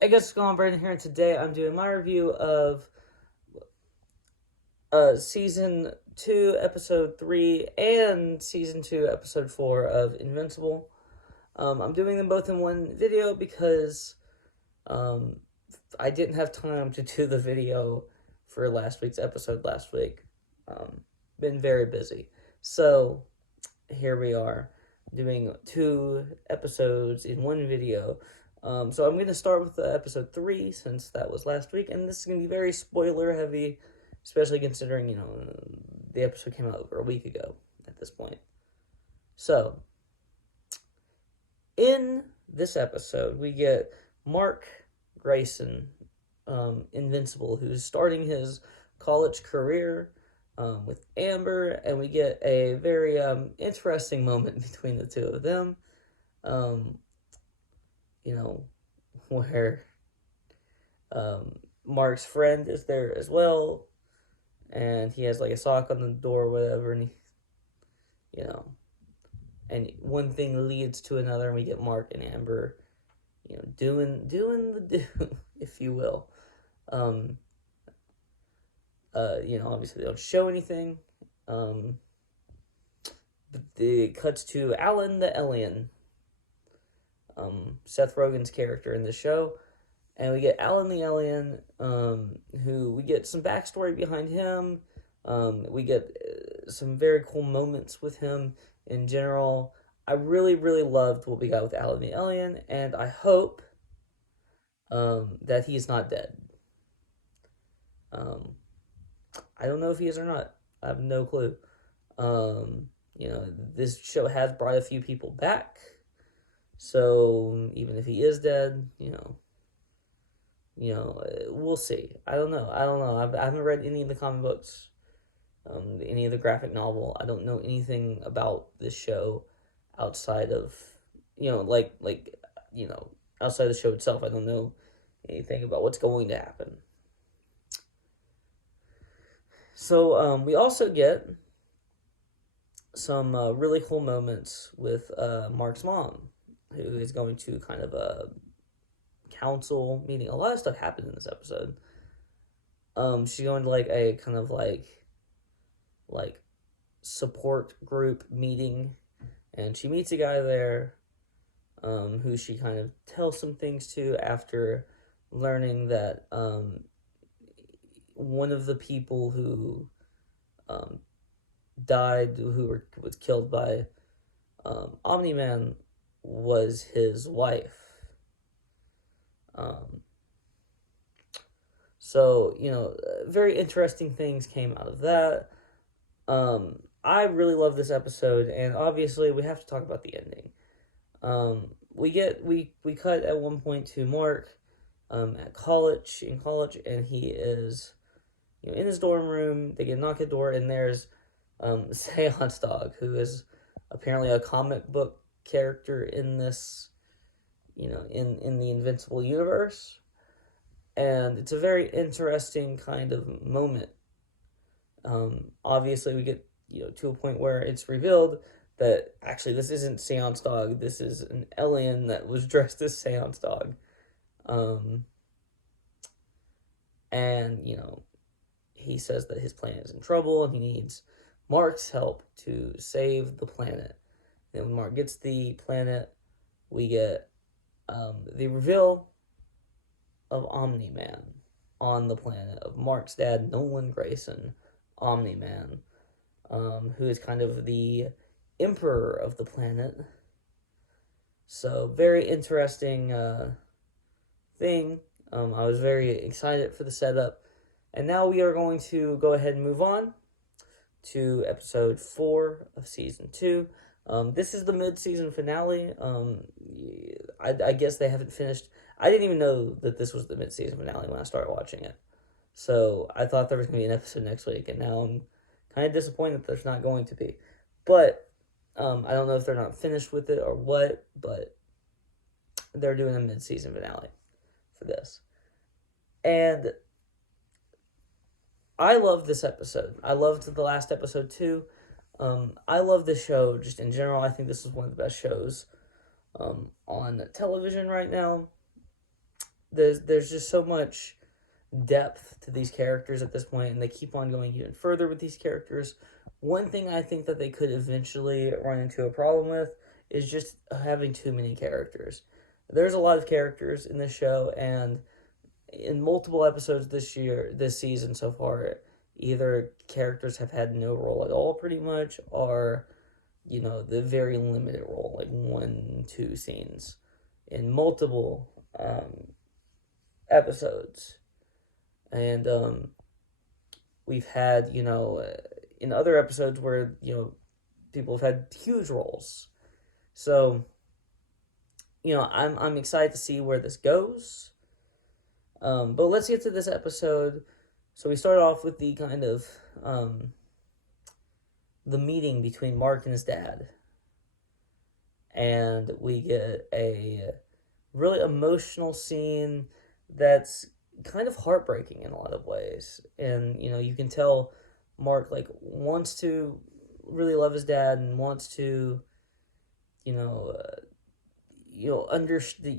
Hey guys, what's going on? Brandon here, and today I'm doing my review of Season 2, Episode 3, and Season 2, Episode 4 of Invincible. I'm doing them both in one video because um, I didn't have time to do the video for last week's episode last week. Um, been very busy. So, here we are, doing two episodes in one video. So I'm going to start with episode 3 since that was last week, and this is going to be very spoiler heavy, especially considering, the episode came out over a week ago at this point. So, in this episode, we get Mark Grayson, Invincible, who's starting his college career with Amber, and we get a very interesting moment between the two of them. Um, you know, where Mark's friend is there as well, and he has like a sock on the door or whatever, and you know, and one thing leads to another, and we get Mark and Amber, doing the do, if you will. Um, Obviously they don't show anything. But it cuts to Alan the Alien, Seth Rogen's character in the show, and we get Alan the Alien, who we get some backstory behind him. We get some very cool moments with him in general. I really, really loved what we got with Alan the Alien, and I hope that he's not dead. Um, I don't know if he is or not. I have no clue. This show has brought a few people back, so even if he is dead, we'll see. I don't know. I haven't read any of the comic books, any of the graphic novel. I don't know anything about this show outside of, outside the show itself. I don't know anything about what's going to happen. So we also get some really cool moments with Mark's mom, who is going to kind of a council meeting. A lot of stuff happened in this episode. She's going to like a kind of like support group meeting, and she meets a guy there, who she kind of tells some things to after learning that one of the people who died, was killed by Omni Man, was his wife. So, very interesting things came out of that. I really love this episode, and obviously we have to talk about the ending. We cut at one point to Mark in college, and he is in his dorm room. They get a knock at the door, and there's Seance Dog, who is apparently a comic book character in this, in the Invincible universe. And it's a very interesting kind of moment. Obviously, we get to a point where it's revealed that actually this isn't Seance Dog. This is an alien that was dressed as Seance Dog. And he says that his planet is in trouble and he needs Mark's help to save the planet. And when Mark gets the planet, we get the reveal of Omni-Man on the planet, of Mark's dad, Nolan Grayson, Omni-Man, who is kind of the emperor of the planet. So, very interesting thing. I was very excited for the setup. And now we are going to go ahead and move on to episode 4 of season 2. This is the mid-season finale. I guess they haven't finished. I didn't even know that this was the mid-season finale when I started watching it. So I thought there was going to be an episode next week, and now I'm kind of disappointed that there's not going to be. But I don't know if they're not finished with it or what, but they're doing a mid-season finale for this. And I love this episode. I loved the last episode too. I love this show just in general. I think this is one of the best shows on television right now. there's just so much depth to these characters at this point, and they keep on going even further with these characters. One thing I think that they could eventually run into a problem with is just having too many characters. There's a lot of characters in this show, and in multiple episodes this season so far, either characters have had no role at all, pretty much, or the very limited role, like 1, 2 scenes in multiple episodes. And we've had, in other episodes where, people have had huge roles. So, I'm excited to see where this goes. But let's get to this episode. So we start off with the kind of the meeting between Mark and his dad. And we get a really emotional scene that's kind of heartbreaking in a lot of ways. And, you can tell Mark, like, wants to really love his dad and wants to, understand,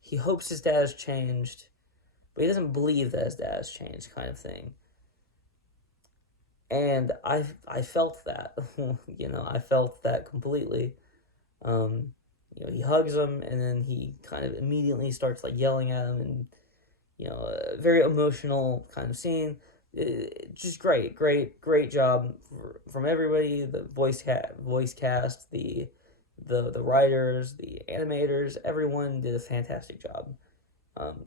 he hopes his dad has changed, but he doesn't believe that his dad has changed, kind of thing. And I felt that, I felt that completely. He hugs him, and then he kind of immediately starts like yelling at him, and a very emotional kind of scene. Just great job from everybody. The voice cast, the writers, the animators, everyone did a fantastic job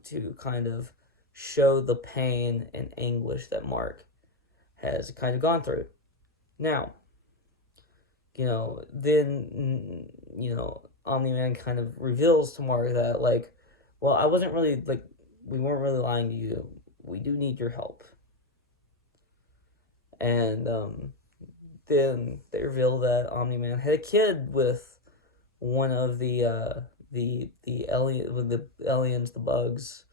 to kind of show the pain and anguish that Mark has kind of gone through. Now, then, Omni-Man kind of reveals to Mark that, like, well, I wasn't really, like, we weren't really lying to you. We do need your help. And then they reveal that Omni-Man had a kid with one of the aliens, the bugs,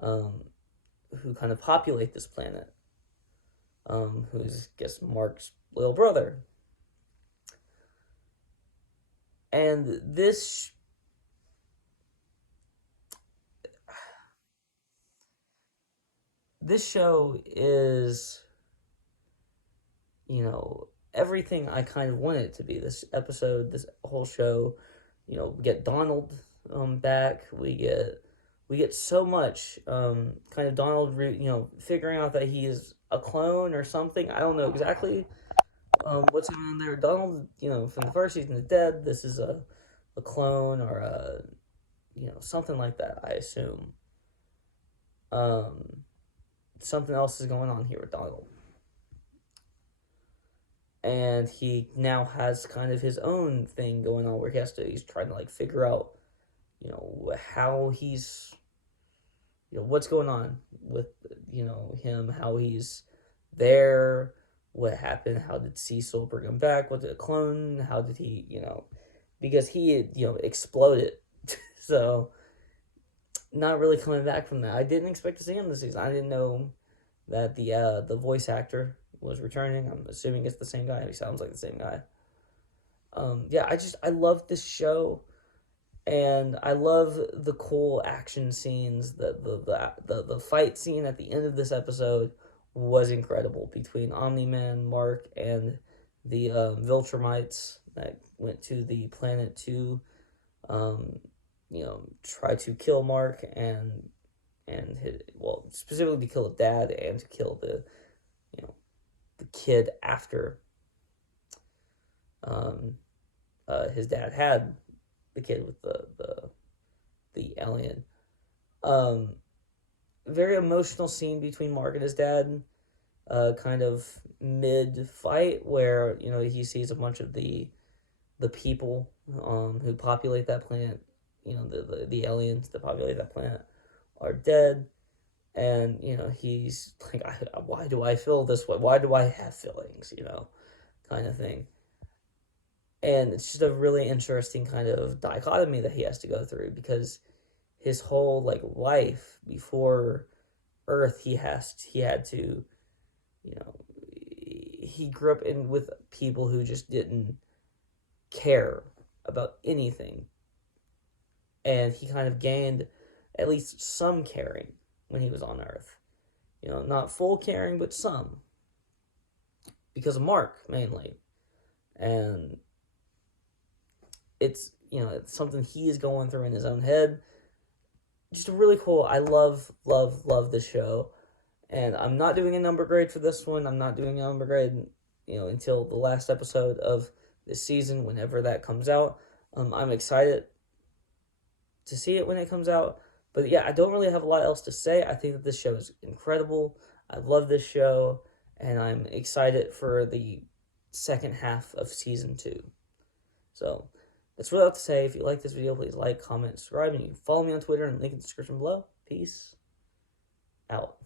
who kind of populate this planet. Who's, I guess, Mark's little brother. And this show is, everything I kind of wanted it to be. This episode, this whole show, we get Donald back. We get so much kind of Donald, figuring out that he is a clone or something. I don't know exactly what's going on there. Donald, from the first season is dead. This is a clone or something like that, I assume. Something else is going on here with Donald. And he now has kind of his own thing going on where he's trying to, like, figure out, how he's, what's going on with, him, how he's there, what happened, how did Cecil bring him back, was it a clone, how did he, because he had, exploded, so, not really coming back from that. I didn't expect to see him this season. I didn't know that the voice actor was returning. I'm assuming it's the same guy. He sounds like the same guy. I love this show, and I love the cool action scenes. The fight scene at the end of this episode was incredible between Omni-Man, Mark, and the Viltrumites that went to the planet to, try to kill Mark and specifically to kill the dad and to kill the kid after his dad had the kid with the alien. Very emotional scene between Mark and his dad, kind of mid-fight where, he sees a bunch of the people who populate that planet, the aliens that populate that planet are dead. And, he's like, why do I feel this way? Why do I have feelings, kind of thing. And it's just a really interesting kind of dichotomy that he has to go through, because his whole, like, life before Earth, he had to, he grew up with people who just didn't care about anything and he kind of gained at least some caring when he was on Earth. Not full caring, but some, because of Mark mainly, and it's something he is going through in his own head. Just a really cool. I love this show, and I'm not doing a number grade for this one. I'm not doing a number grade, until the last episode of this season, whenever that comes out. I'm excited to see it when it comes out. But yeah, I don't really have a lot else to say. I think that this show is incredible. I love this show, and I'm excited for the second half of season 2. So that's what I have to say. If you like this video, please like, comment, subscribe, and you can follow me on Twitter and link in the description below. Peace out.